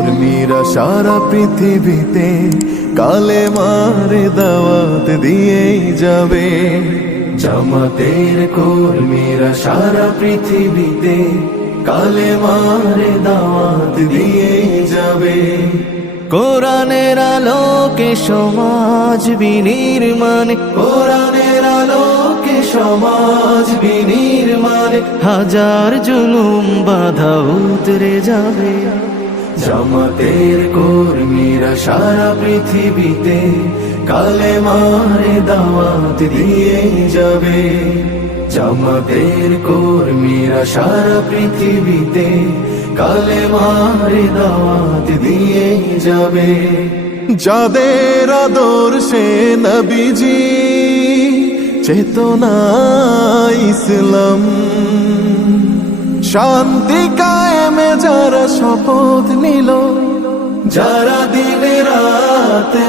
কর্মীরা সারা পৃথিবীতে কালেমার দাওয়াত দিয়েই যাবে। জামাতের কর্মীরা সারা পৃথিবীতে কালেমার দাওয়াত দিয়েই যাবে। কোরআনের আলোকে সমাজ বিনির্মাণ, কোরআনের আলোকে সমাজ বিনির্মাণ, হাজার জুলুম বাধা উতরে যাবে। জামাতের কর্মীরা সারা পৃথিবীতে কালেমার দাওয়াত দিয়ে যাবে। জামাতের কর্মীরা সারা পৃথিবীতে কালেমার দাওয়াত দিয়ে যাবে। যাদের আদর্শে নবীজি চেতনা ইসলাম, শান্তি কায়েমে যারা শপথ নিল, যারা দিনে রাতে